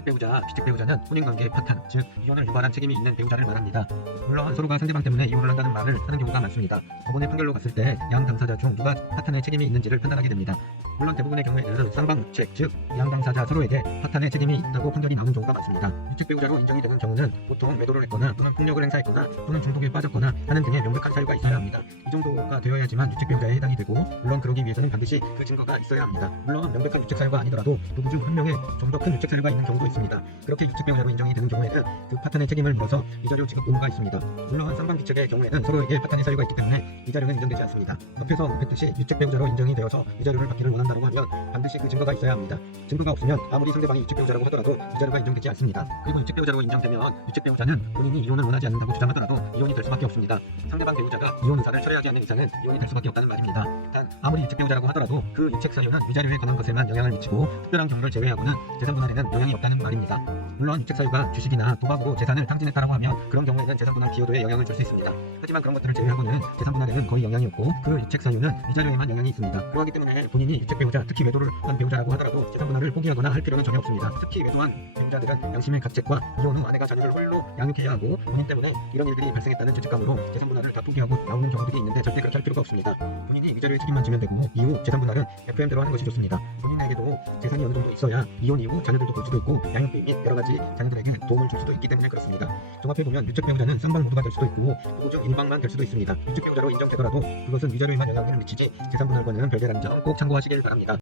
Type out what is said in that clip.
유책 배우자, 비책 배우자는 혼인관계의 파탄, 즉 이혼을 유발한 책임이 있는 배우자를 말합니다. 물론 서로가 상대방 때문에 이혼을 한다는 말을 하는 경우가 많습니다. 법원의 판결로 갔을 때 양 당사자 중 누가 파탄의 책임이 있는지를 판단하게 됩니다. 물론 대부분의 경우에는 쌍방 유책, 즉 양 당사자 서로에게 파탄의 책임이 있다고 판결이 나오는 경우가 많습니다. 유책 배우자로 인정이 되는 경우는 보통 매도를 했거나 또는 폭력을 행사했거나 또는 중독에 빠졌거나 하는 등의 명백한 사유가 있어야 합니다. 이 정도가 되어야지만 유책 배우자에 해당이 되고, 물론 그러기 위해서는 반드시 그 증거가 있어야 합니다. 물론 명백한 유책 사유가 아니더라도 부부 중 한 명의 좀 더 큰 유책 사유가 있는 경우도 있습니다. 그렇게 유책 배우자로 인정이 되는 경우에는 그 파탄의 책임을 물어서 이자료 지급 의무가 있습니다. 물론 쌍방 비책의 경우에는 서로에게 파탄의 사유가 있기 때문에 이자료는 인정되지 않습니다. 앞에서 언급했듯이 유책 배우자로 인정이 되어서 이자료를 받기를 원한다고 하면 반드시 그 증거가 있어야 합니다. 증거가 없으면 아무리 상대방이 유책 배우자라고 하더라도 이자료가 인정되지 않습니다. 그리고 유책 배우자로 인정되면 유책 배우자는 본인이 이혼을 원하지 않는다고 주장하더라도 이혼이 될 수밖에 없습니다. 상대방 배우자가 이혼 의사를 철회하지 않는 이상은 이혼이 될 수밖에 없다는 말입니다. 단 아무리 유책 배우자라고 하더라도 그 유책 사유는 위자료에 관한 것에만 영향을 미치고 특별한 경우를 제외하고는 재산 분할에는 영향이 없다는 말입니다. 물론 유책 사유가 주식이나 도박으로 재산을 탕진했다라고 하면 그런 경우에는 재산 분할 기여도에 영향을 줄 수 있습니다. 하지만 그런 것들을 제외하고는 재산 분할에는 거의 영향이 없고 그 유책 사유는 위자료에만 영향이 있습니다. 그렇기 때문에 본인이 유책 배우자, 특히 외도를 한 배우자라고 하더라도 재산 분할을 포기하거나 할 필요는 전혀 없습니다. 특히 외도한 배우자들은 양심의 가책과 이혼 후 아내가 자녀를 홀로 양육해야 하고 본인 때문에 이런 일들이 발생했다는 죄책감으로 재산 분할을 다 포기하고 나오는 경우들이 있는데 절대 그렇게 할 필요가 없습니다. 본인이 위자료의 책임만 지면 되고 이후 재산 분할은 FM대로 하는 것이 좋습니다. 본인에게도 재산이 어느 정도 있어야 이혼 이후 자녀들도 볼 수도 있고 양육비 및 여러 가지 자녀들에게 도움을 줄 수도 있기 때문에 그렇습니다. 종합해보면 유책 배우자는 쌍방 모두가 될 수도 있고 부부 중 일방만 될 수도 있습니다. 유책 배우자로 인정되더라도 그것은 위자료에만 영향을 미치지 재산 분할과는 별개라는 점 꼭 참고하시길 바랍니다.